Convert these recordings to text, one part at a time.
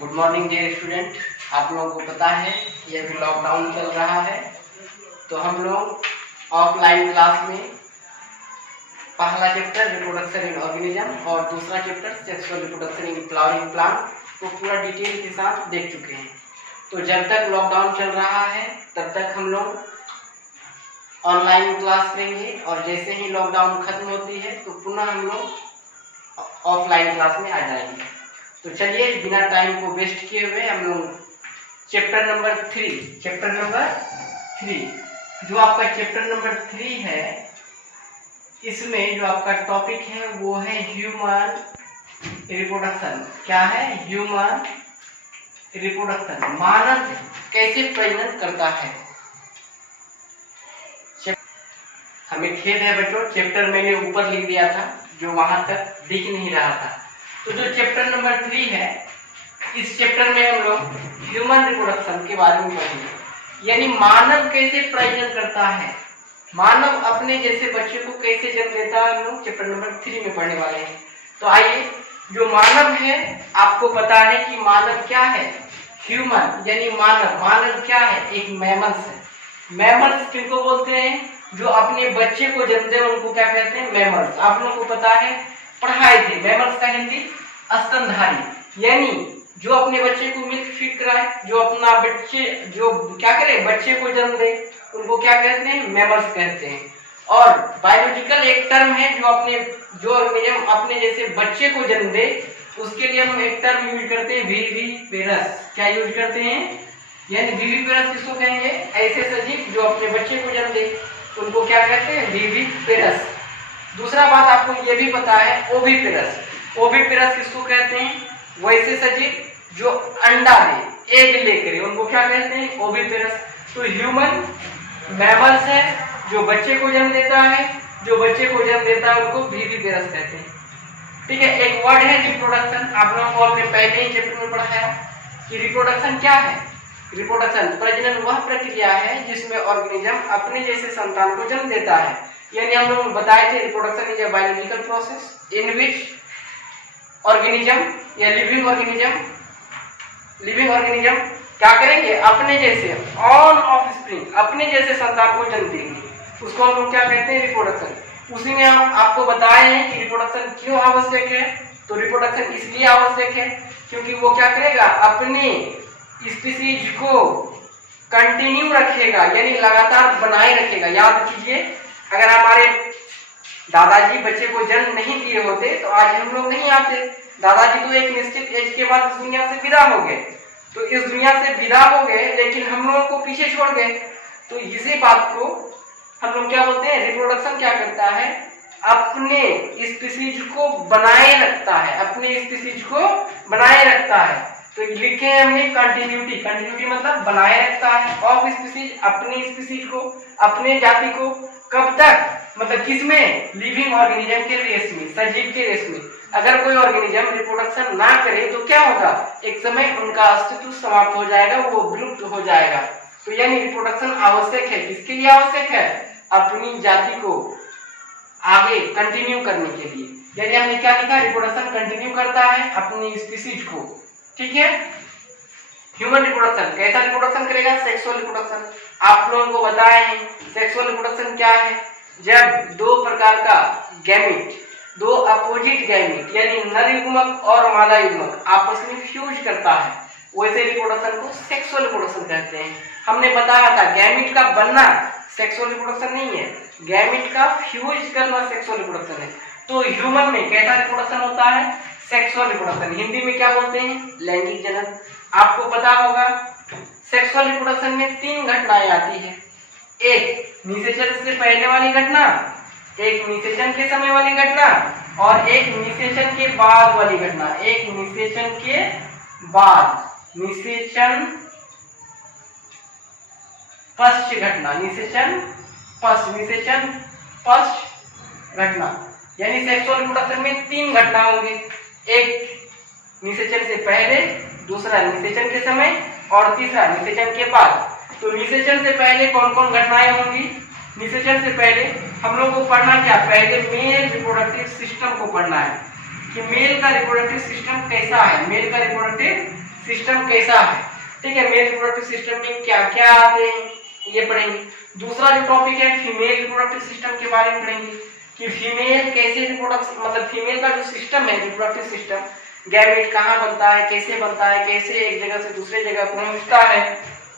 Good morning dear student. आप लोगों को पता है ये अभी लॉकडाउन चल रहा है, तो हम लोग ऑफलाइन क्लास में पहला चैप्टर रिप्रोडक्शन इन ऑर्गेनिज्म और दूसरा chapter sexual reproduction in flowering plant को पूरा डिटेल के साथ देख चुके हैं। तो जब तक लॉकडाउन चल रहा है तब तक हम लोग ऑनलाइन क्लास करेंगे और जैसे ही लॉकडाउन खत्म होती है तो पुनः हम लोग ऑफलाइन क्लास में आ जाएंगे। तो चलिए बिना टाइम को वेस्ट किए हुए हम लोग चैप्टर नंबर 3 जो आपका चैप्टर नंबर 3 है, इसमें जो आपका टॉपिक है वो है ह्यूमन रिप्रोडक्शन। क्या है? ह्यूमन रिप्रोडक्शन, मानव कैसे प्रजनन करता है। हमें खेद है बच्चों, चैप्टर मैंने ऊपर लिख दिया था जो वहां तक दिख नहीं रहा था। तो जो चैप्टर नंबर 3 है, इस चैप्टर में हम लोग ह्यूमन रिप्रोडक्शन के बारे में पढ़ेंगे, यानी मानव कैसे प्रजनन करता है, मानव अपने जैसे बच्चे को कैसे जन्म देता है, हम लोग चैप्टर नंबर 3 में पढ़ने वाले हैं। तो आइए, जो मानव है आपको पता है कि मानव क्या है, ह्यूमन यानी मानव। मानव क्या है? एक मैमल्स है। मैमल्स किनको बोलते हैं? जो अपने बच्चे को जन्म दे उनको क्या कहते हैं? मैमल्स। आप लोगों को पता है, पढ़ाए थे मैमल्स का हिंदी स्तनधारी, यानी जो अपने बच्चे को मिल्क फीड कराए, जो अपना बच्चे जो क्या करे बच्चे को जन्म दे, उनको क्या कहते हैं? मैमल्स कहते हैं। और बायोलॉजिकल एक टर्म है जो ऑर्गेनिज्म अपने जैसे बच्चे को जन्म दे, उसके लिए हम एक टर्म यूज करते हैं विविपेरस। क्या यूज करते हैं? यानी विविपेरस किसको कहेंगे? ऐसे सजीव जो अपने बच्चे को जन्म दे उनको क्या कहते हैं? विविपेरस। दूसरा बात आपको ये भी पता है, ओविपेरस। ओविपेरस किसको कहते हैं? वैसे सजीव जो अंडा दे, एग लेकर, उनको क्या कहते हैं? ओविपेरस। तो ह्यूमन मैमल्स है जो बच्चे को जन्म देता है, जो बच्चे को जन्म देता है उनको विविपेरस कहते हैं। ठीक है। एक वर्ड है रिप्रोडक्शन। आप लोगों को हमने पहले ही चैप्टर में पढ़ाया कि रिप्रोडक्शन क्या है। रिप्रोडक्शन प्रजनन वह प्रक्रिया है जिसमें ऑर्गेनिज्म अपने जैसे संतान को जन्म देता है। यानी हम लोग बताए थे reproduction is a biological process in which organism या लिविंग ऑर्गेनिज्म क्या करेंगे? अपने जैसे ऑन ऑफस्प्रिंग, अपने जैसे संतान को जन्म देंगे। उसको हम लोग क्या कहते हैं? रिप्रोडक्शन। उसी में हम आपको बताए हैं कि रिप्रोडक्शन क्यों आवश्यक है। तो रिप्रोडक्शन इसलिए आवश्यक है क्योंकि वो क्या करेगा? अपने स्पीसीज को कंटिन्यू रखेगा, यानी लगातार बनाए रखेगा। याद कीजिए, अगर हमारे दादाजी बच्चे को जन्म नहीं दिए होते तो आज हम लोग नहीं आते। दादाजी तो एक निश्चित एज के बाद इस दुनिया से विदा हो गए, तो इस दुनिया से विदा हो गए लेकिन हम लोगों को पीछे छोड़ गए। तो इसी बात को हम लोग क्या बोलते हैं? रिप्रोडक्शन क्या करता है? अपने स्पीसीज को बनाए रखता है, अपने स्पीसीज को बनाए रखता है। तो लिखे हैं हमने कंटिन्यूटी मतलब बनाए रखता है ऑफ स्पीसीज, अपने स्पीसीज को, अपने जाति को। कब तक? मतलब किसमें? लिविंग ऑर्गेनिज्म के रेस में, सजीव के रेस में। अगर कोई ऑर्गेनिज्म रिप्रोडक्शन ना करे तो क्या होगा? एक समय उनका अस्तित्व समाप्त हो जाएगा, वो विलुप्त हो जाएगा। तो यानी रिप्रोडक्शन आवश्यक है। किसके लिए आवश्यक है? अपनी जाति को आगे कंटिन्यू करने के लिए। यानी हमने क्या लिखा? रिप्रोडक्शन कंटिन्यू करता है अपनी स्पीसीज को। ठीक है। ह्यूमन रिप्रोडक्शन कैसा रिप्रोडक्शन करेगा? Sexual reproduction. आप लोगों को बताए हैं सेक्सुअल रिप्रोडक्शन क्या है। जब दो प्रकार का गैमेट, दो अपोजिट गैमेट यानी नर युग्मक और मादा युग्मक आपस में फ्यूज करता है, वैसे रिप्रोडक्शन को सेक्सुअल रिप्रोडक्शन कहते हैं। हमने बताया था गैमेट का बनना सेक्सुअल रिप्रोडक्शन नहीं है, गैमेट का फ्यूज करना सेक्सुअल रिप्रोडक्शन है। तो ह्यूमन में कैसा रिप्रोडक्शन होता है? Sexual reproduction. हिंदी में क्या बोलते हैं? लैंगिक जनन। आपको पता होगा सेक्सुअल रिप्रोडक्शन में 3 घटनाएं आती है। एक निषेचन से पहले वाली घटना, एक निषेचन के समय वाली घटना और एक निषेचन के बाद वाली घटना। एक निषेचन के बाद, निषेचन पश्च घटना, निषेचन पश्च घटना। यानी सेक्सुअल रिप्रोडक्शन में 3 घटना होंगे। एक निषेचन से पहले, दूसरा निषेचन के समय और तीसरा निषेचन के बाद। तो निषेचन से पहले कौन कौन घटनाएं होंगी? निषेचन से पहले हम लोग को पढ़ना क्या? पहले मेल रिप्रोडक्टिव सिस्टम को पढ़ना है कि मेल का रिप्रोडक्टिव सिस्टम कैसा है। मेल का रिप्रोडक्टिव सिस्टम कैसा है, ठीक है। मेल रिप्रोडक्टिव सिस्टम में क्या क्या आते हैं ये पढ़ेंगे। दूसरा जो टॉपिक है फीमेल रिप्रोडक्टिव सिस्टम के बारे में पढ़ेंगे कि फीमेल कैसे रिप्रोडक्शन, मतलब फीमेल का जो सिस्टम है रिप्रोडक्टिव सिस्टम, गैमेट कहाँ बनता है, कैसे बनता है, कैसे एक जगह से दूसरे जगह पहुंचता है,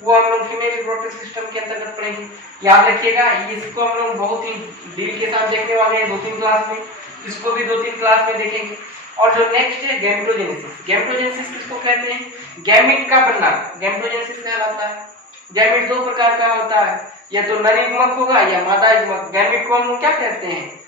वो हम लोग फीमेल रिप्रोडक्टिव सिस्टम के अंतर्गत पढ़ेंगे। याद रखिएगा इसको हम लोग बहुत ही डील के साथ देखने वाले हैं 2-3 क्लास में, इसको भी 2-3 क्लास में देखेंगे। और जो नेक्स्ट है गैमेटोजेनेसिस। गैमेटोजेनेसिस किसको कहते हैं, गैमेट का बनना गैमेटोजेनेसिस कहलाता है। गैमेट दो प्रकार का होता है, या तो नर युग्मक होगा या मादा युग्मक। गैमेट को हम लोग क्या कहते हैं,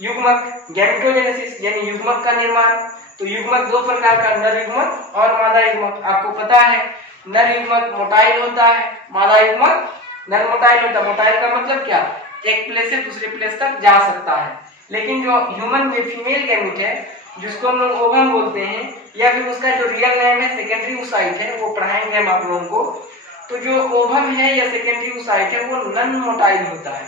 युग्मक। गैमेटोजेनेसिस यानी युग्मक का निर्माण। तो युग्मक दो प्रकार का, नर युग्मक और मादा युग्मक। आपको पता है नर युग्मक मोटाइल होता है, मादा युग्मक नर मोटाइल होता है। मोटाइल का मतलब क्या, एक प्लेस से दूसरे प्लेस तक जा सकता है। लेकिन जो ह्यूमन में फीमेल गैमेट है जिसको हम लोग ओवम बोलते हैं, या फिर उसका जो रियल नेम है सेकेंडरी oocyte है, वो पढ़ाएंगे हम आप लोगों को। तो जो ओवम है या सेकेंडरी oocyte है वो नन मोटाइल होता है।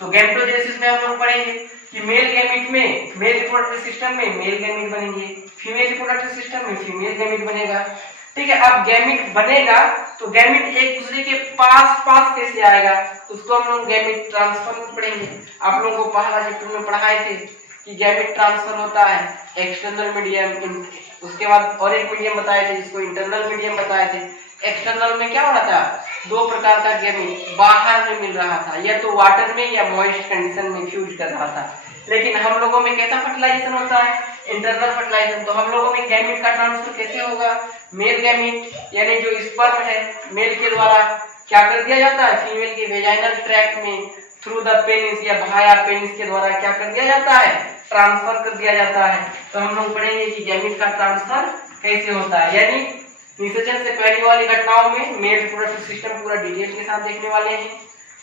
तो गैमेटोजेनेसिस में हम लोग पढ़ेंगे कि मेल गैमेट में, मेल रिप्रोडक्टिव सिस्टम में मेल गैमेट बनेंगे, फीमेल रिप्रोडक्टिव सिस्टम में फीमेल गैमेट बनेगा, ठीक है। अब गैमेट बनेगा तो गैमेट एक दूसरे के पास कैसे आएगा, उसको हम लोग गैमेट ट्रांसफर में पढ़ेंगे। आप लोगों को पहला चैप्टर में पढ़ाए थे कि गैमेट ट्रांसफर होता है एक्सटर्नल मीडियम, उसके बाद और एक मीडियम बताए थे जिसको इंटरनल मीडियम बताए थे। एक्सटर्नल में क्या हो रहा था, दो प्रकार का गैमेट बाहर में मिल रहा था, या तो वाटर में या मॉइस्ट कंडीशन में फ्यूज कर रहा था। लेकिन हम लोगों में कैसा फर्टिलाइजेशन होता है, इंटरनल फर्टिलाइजेशन। तो हम लोगों में गैमेट का ट्रांसफर कैसे होगा, मेल गैमेट यानी जो स्पर्म है मेल के द्वारा क्या कर दिया जाता है, फीमेल के वेजाइनल ट्रैक्ट में थ्रू द पेनिस या भाया पेनिस के द्वारा क्या कर दिया जाता है, ट्रांसफर कर दिया जाता है। तो हम लोग पढ़ेंगे कि गैमेट का ट्रांसफर कैसे होता है, यानी निषेचन से पहले वाली घटनाओं में मेल रिप्रोडक्टिव सिस्टम पूरा डिटेल के साथ देखने वाले हैं,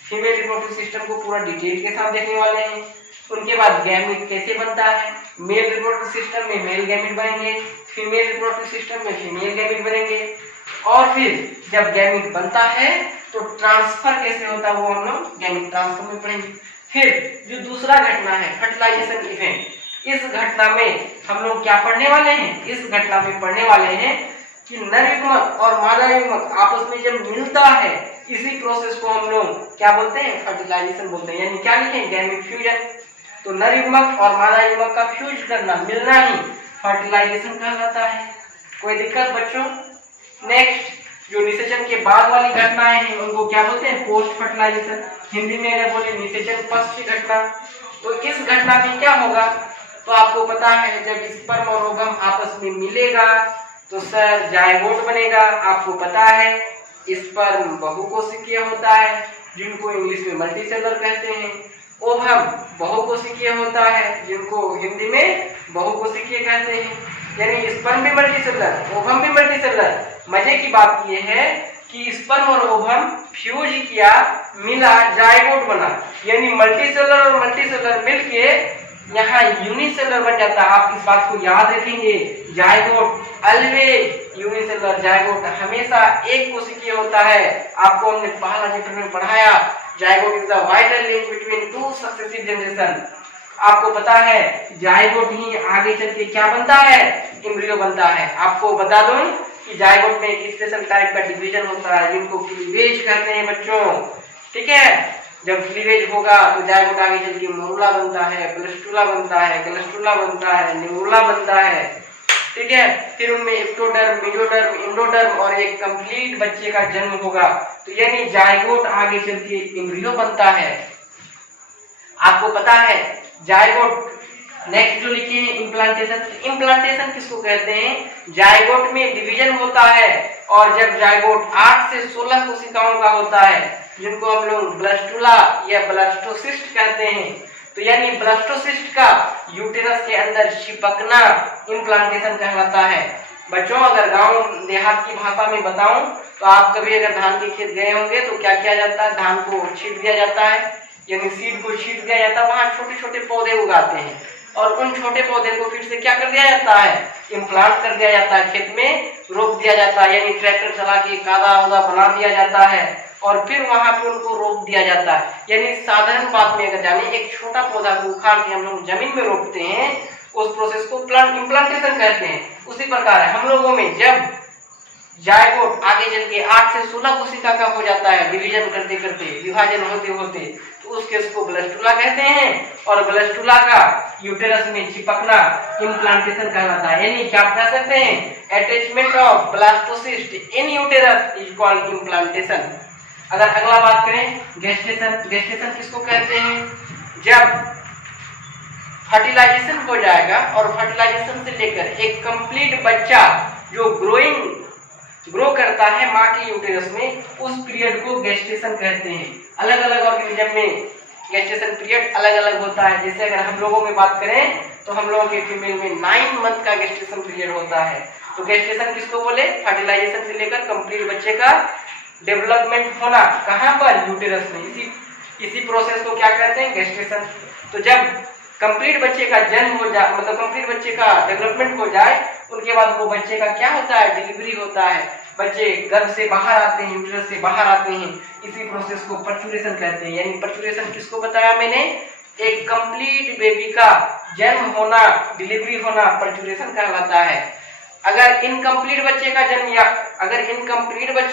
फीमेल रिप्रोडक्टिव सिस्टम को पूरा डिटेल के साथ देखने वाले हैं। उनके बाद गैमेट कैसे बनता है, मेल रिप्रोडक्टिव सिस्टम में मेल गैमेट बनेंगे, फीमेल रिप्रोडक्टिव सिस्टम में फीमेल गैमेट बनेंगे। और फिर जब गैमेट बनता है तो ट्रांसफर कैसे होता है वो हम लोग गैमेट ट्रांसफर में पढ़ेंगे। फिर जो दूसरा घटना है फर्टिलाइजेशन इवेंट, इस घटना में हम लोग क्या पढ़ने वाले हैं, इस घटना में पढ़ने वाले हैं कि नर युग्मक और मादा युग्मक आपस में जब मिलता है, इसी प्रोसेस को हम लोग क्या बोलते हैं, फर्टिलाइजेशन बोलते हैं। यानी क्या लिखें, गैमेट फ्यूजन। तो नर युग्मक और मादा युग्मक का फ्यूज करना, मिलना ही फर्टिलाइजेशन कहलाता है। कोई दिक्कत बच्चों। नेक्स्ट जो निषेचन के बाद वाली घटनाएं हैं उनको क्या बोलते हैं, पोस्ट फर्टिलाइजेशन। हिंदी में अगर बोले निषेचन पश्च की घटना। तो इस घटना में क्या होगा, तो आपको पता है जब स्पर्म और ओवम आपस में मिलेगा तो सर जायगोट बनेगा। आपको पता है स्पर्म बहुकोशिकीय होता है जिनको इंग्लिश में मल्टीसेलर कहते हैं, ओवम बहुकोशिकीय होता है जिनको हिंदी में बहुकोशिकीय कहते हैं। यानी स्पर्म भी मल्टीसेलर, ओवम भी मल्टीसेलर। मजे की बात यह है कि स्पर्म और ओवम फ्यूज किया, मिला, जायगोट बना, यानी मल्टीसेलर और मल्टीसेलर मिलके यहाँ यूनिसेलर बन जाता है। आप इस बात को याद रखेंगे, जायगोट ऑलवेज यूनिसेलर, जायगोट हमेशा एक कोशिकीय होता है। आपको हमने पहला चैप्टर में पढ़ाया, zygote is the vital link between two successive generation. आपको पता है जायगोट ही आगे चल के क्या बनता है, एम्ब्रियो बनता है। आपको बता दूं कि जायगोट में एक स्पेशल टाइप का डिवीजन होता है जिनको क्लीवेज कहते हैं बच्चों, ठीक है। जब क्लीवेज होगा तो जायगोट आगे चल के मोरुला बनता है, ब्लस्टुला बनता है, गलस्टुला बनता है, निमुला बनता है, ठीक है। फिर उनमें एक्टोडर्म, मेसोडर्म, एंडोडर्म और एक कंप्लीट बच्चे का जन्म होगा। तो यानी जायगोट आगे चल के एम्ब्रियो बनता है। आपको पता है जायगोट, नेक्स्ट जो लिखे हैं इम्प्लांटेशन। इम्प्लांटेशन किसको कहते हैं, जायगोट में डिवीजन होता है और जब जायगोट 8 से 16 कोशिकाओं का होता है जिनको हम लोग ब्लास्टुला या ब्लास्टोसिस्ट कहते हैं। तो यानी ब्लास्टोसिस्ट का यूटेरस के अंदर चिपकना इम्प्लांटेशन कहलाता है। बच्चों अगर गांव देहात की भाषा में बताऊं तो आप कभी अगर धान के खेत गए होंगे तो क्या किया जाता है, धान को छींट दिया जाता है, यानी सीड को छींट दिया जाता है, वहां छोटे छोटे पौधे उगाते हैं और उन छोटे पौधे को फिर से क्या कर दिया जाता है, इम्प्लांट कर दिया जाता है, खेत में रोप दिया जाता है। यानी ट्रैक्टर चला के कादा उदा बना दिया जाता है और फिर वहां पे उनको रोप दिया जाता है। यानी साधारण बात में अगर जाने, एक छोटा पौधा को उखाड़ के हम लोग जमीन में रोपते हैं उस प्रोसेस को इम्प्लांटेशन कहते हैं। उसी प्रकार हम लोगों में जब जायगोट आगे चल के 8 से 16 कोशिका का हो जाता है, डिवीजन करते करते, विभाजन होते होते, तो उस केस को ब्लास्टुला कहते हैं। और ब्लास्टुला का यूटेरस में चिपकना इम्प्लांटेशन कहलाता है। यानी क्या आप कह सकते हैं, attachment of blastocyst in uterus is called implantation. अगर अगला बात करें गेस्टेशन, गेस्टेशन किसको कहते हैं, जब फर्टिलाइजेशन हो जाएगा और फर्टिलाइजेशन से लेकर एक कंप्लीट बच्चा जो ग्रो करता है माँ के यूटेरस में, उस पीरियड को गेस्टेशन कहते हैं। अलग अलग ऑर्गेनिज्म में गेस्टेशन पीरियड अलग अलग होता है। जैसे अगर हम लोगों में बात करें तो हम लोगों के फीमेल में 9 मंथ का गेस्टेशन पीरियड होता है। तो गेस्टेशन किसको बोले, फर्टिलाइजेशन से लेकर कंप्लीट बच्चे का डेवलपमेंट होना, कहाँ पर, यूटेरस में। इसी प्रोसेस को क्या कहते हैं, गेस्टेशन। तो जब कंप्लीट बच्चे का जन्म हो जाए, मतलब कंप्लीट बच्चे का डेवलपमेंट हो जाए, उनके बाद वो बच्चे का क्या होता है, डिलीवरी होता है। बच्चे गर्भ से बाहर आते हैं, यूटेरस से बाहर आते हैं। इसी प्रोसेस को पर्चुरेशन कहते हैं। यानी पर्चुरेशन किसको बताया मैंने, एक कंप्लीट बेबी का जन्म होना, डिलीवरी होना पर्चुरेशन कहलाता है। अगर इनकम्प्लीट बच्चे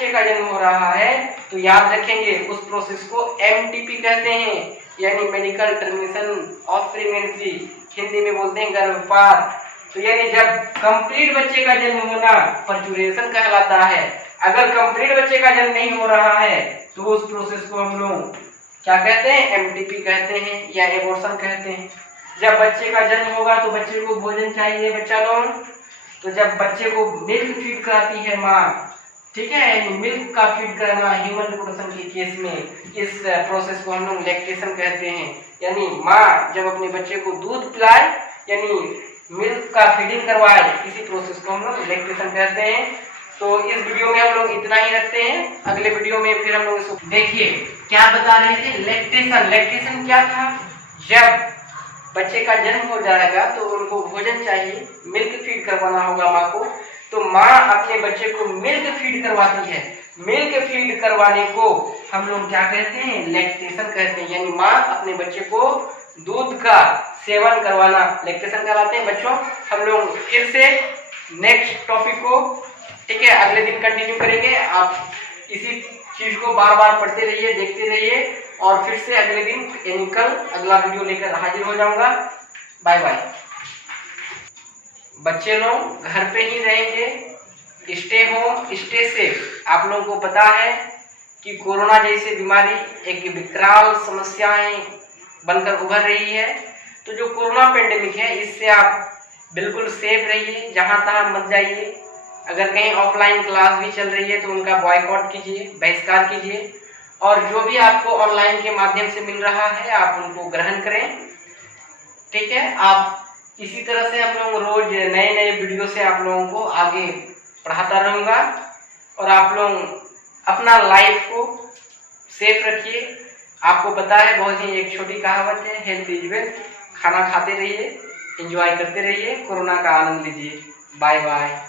का जन्म हो रहा है तो याद रखेंगे उस प्रोसेस को MTP कहते हैं, यानी medical termination of pregnancy, Hindi में बोलते हैं गर्भपात। तो यानी जब कंप्लीट बच्चे का जन्म होना पर्चुरेशन कहलाता है। अगर कंप्लीट बच्चे का जन्म नहीं हो रहा है तो उस प्रोसेस को हम लोग क्या कहते हैं, MTP कहते हैं या एबॉर्शन कहते हैं। जब बच्चे का जन्म होगा तो बच्चे को भोजन चाहिए बच्चा लोग, तो जब बच्चे को मिल्क फीड कराती है माँ, ठीक है, यानी मिल्क का फीड करना ह्यूमन रिप्रोडक्शन के केस में, इस प्रोसेस को हम लोग लैक्टेशन कहते हैं। यानी माँ जब अपने बच्चे को दूध पिलाए, यानी मिल्क का फीडिंग करवाए, इसी प्रोसेस को हम लोग लैक्टेशन कहते हैं। तो इस वीडियो में हम लोग इतना ही रखते हैं। अगले वीडियो में फिर हम लोग इसको देखिए क्या बता रहे थे, लैक्टेशन। लैक्टेशन क्या था, जब बच्चे का जन्म हो जाएगा तो उनको भोजन चाहिए, मिल्क फीड करवाना होगा माँ को, तो माँ अपने बच्चे को मिल्क फीड करवाती है। मिल्क फीड करवाने को हम लोग क्या कहते हैं, लैक्टेशन कहते हैं। यानी माँ अपने बच्चे को दूध का सेवन करवाना लैक्टेशन कहलाते हैं। बच्चों हम लोग फिर से नेक्स्ट टॉपिक को, ठीक है, अगले दिन कंटिन्यू करेंगे। आप इसी चीज को बार बार पढ़ते रहिए, देखते रहिए, और फिर से अगले दिन यानी कल अगला वीडियो लेकर हाजिर हो जाऊंगा। Bye bye. बच्चे लोग घर पे ही रहेंगे, स्टे होम स्टे सेफ। आप लोगों को पता है कि कोरोना जैसी बीमारी एक विकराल समस्याएं बनकर उभर रही है। तो जो कोरोना पेंडेमिक है, इससे आप बिल्कुल सेफ रहिए, जहां तहां मत जाइए। अगर कहीं ऑफलाइन क्लास भी चल रही है तो उनका बॉयकॉट कीजिए, बहिष्कार कीजिए, और जो भी आपको ऑनलाइन के माध्यम से मिल रहा है आप उनको ग्रहण करें, ठीक है। आप इसी तरह से हम लोग रोज नए नए वीडियो से आप लोगों को आगे पढ़ाता रहूँगा, और आप लोग अपना लाइफ को सेफ रखिए। आपको पता है बहुत ही एक छोटी कहावत है, हेल्थ इज वेल्थ। खाना खाते रहिए, एंजॉय करते रहिए, कोरोना का आनंद लीजिए। Bye bye.